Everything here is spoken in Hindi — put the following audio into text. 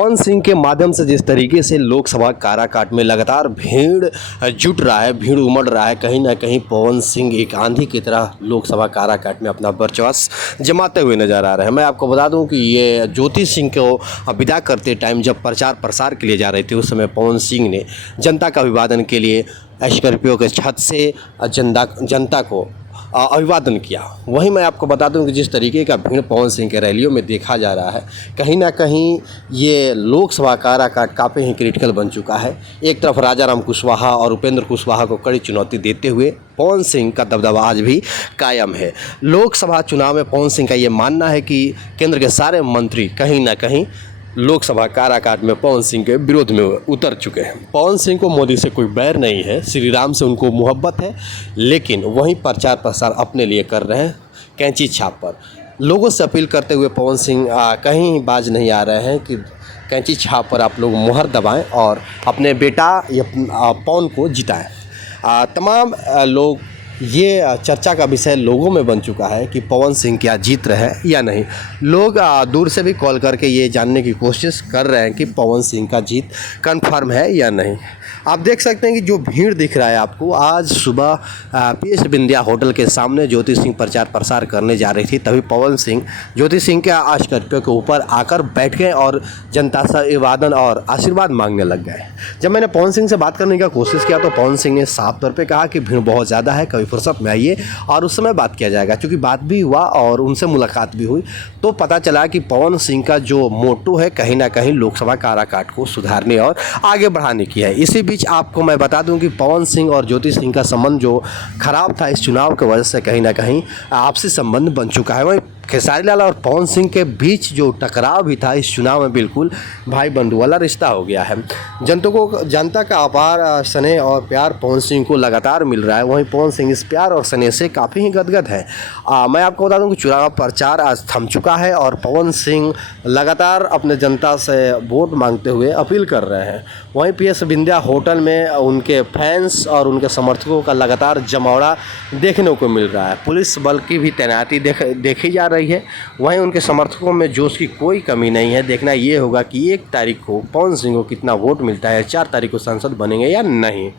पवन सिंह के माध्यम से जिस तरीके से लोकसभा काराकाट में लगातार भीड़ जुट रहा है, भीड़ उमड़ रहा है, कहीं ना कहीं पवन सिंह एक आंधी की तरह लोकसभा काराकाट में अपना वर्चस्व जमाते हुए नजर आ रहे हैं। मैं आपको बता दूं कि ये ज्योति सिंह को विदा करते टाइम जब प्रचार प्रसार के लिए जा रहे थे, उस समय पवन सिंह ने जनता का अभिवादन के लिए स्कॉर्पियो के छत से जनता को अभिवादन किया। वहीं मैं आपको बता दूं कि जिस तरीके का भीड़ पवन सिंह के रैलियों में देखा जा रहा है, कहीं ना कहीं ये लोकसभा काराकाट काफ़ी ही क्रिटिकल बन चुका है। एक तरफ राजाराम कुशवाहा और उपेंद्र कुशवाहा को कड़ी चुनौती देते हुए पवन सिंह का दबदबा आज भी कायम है। लोकसभा चुनाव में पवन सिंह का ये मानना है कि केंद्र के सारे मंत्री कहीं ना कहीं लोकसभा काराकाट में पवन सिंह के विरोध में उतर चुके हैं। पवन सिंह को मोदी से कोई बैर नहीं है, श्री राम से उनको मोहब्बत है, लेकिन वहीं प्रचार प्रसार अपने लिए कर रहे हैं कैंची छाप पर। लोगों से अपील करते हुए पवन सिंह कहीं बाज नहीं आ रहे हैं कि कैंची छाप पर आप लोग मुहर दबाएं और अपने बेटा या पवन को जिताएं। तमाम लोग ये चर्चा का विषय लोगों में बन चुका है कि पवन सिंह क्या जीत रहे हैं या नहीं। लोग दूर से भी कॉल करके ये जानने की कोशिश कर रहे हैं कि पवन सिंह का जीत कन्फर्म है या नहीं। आप देख सकते हैं कि जो भीड़ दिख रहा है आपको, आज सुबह पीएस बिंदिया होटल के सामने ज्योति सिंह प्रचार प्रसार करने जा रही थी, तभी पवन सिंह ज्योति सिंह के स्कॉर्पियो के ऊपर आकर बैठ गए और जनता से अभिवादन और आशीर्वाद मांगने लग गए। जब मैंने पवन सिंह से बात करने का कोशिश किया तो पवन सिंह ने साफ तौर पर कहा कि भीड़ बहुत ज़्यादा है, कभी फुर्सत में आइए और उस समय बात किया जाएगा। क्योंकि बात भी हुआ और उनसे मुलाकात भी हुई, तो पता चला कि पवन सिंह का जो मोटो है कहीं ना कहीं लोकसभा काराकाट को सुधारने और आगे बढ़ाने की है। इसी बीच आपको मैं बता दूं कि पवन सिंह और ज्योति सिंह का संबंध जो खराब था इस चुनाव की वजह से कहीं ना कहीं आपसी संबंध बन चुका है। वहीं खेसारी लाल और पवन सिंह के बीच जो टकराव भी था इस चुनाव में बिल्कुल भाई बंधु वाला रिश्ता हो गया है। जनता का अपार स्नेह और प्यार पवन सिंह को लगातार मिल रहा है। वहीं पवन सिंह इस प्यार और स्नेह से काफ़ी ही गदगद है। मैं आपको बता दूं कि चुनाव प्रचार आज थम चुका है और पवन सिंह लगातार अपने जनता से वोट मांगते हुए अपील कर रहे हैं। वहीं पीएस बिंदिया होटल में उनके फैंस और उनके समर्थकों का लगातार जमावड़ा देखने को मिल रहा है। पुलिस बल की भी तैनाती देखी जा रही है। वहीं उनके समर्थकों में जोश की कोई कमी नहीं है। देखना ये होगा कि 1 तारीख को पवन सिंह को कितना वोट मिलता है, 4 तारीख को सांसद बनेंगे या नहीं।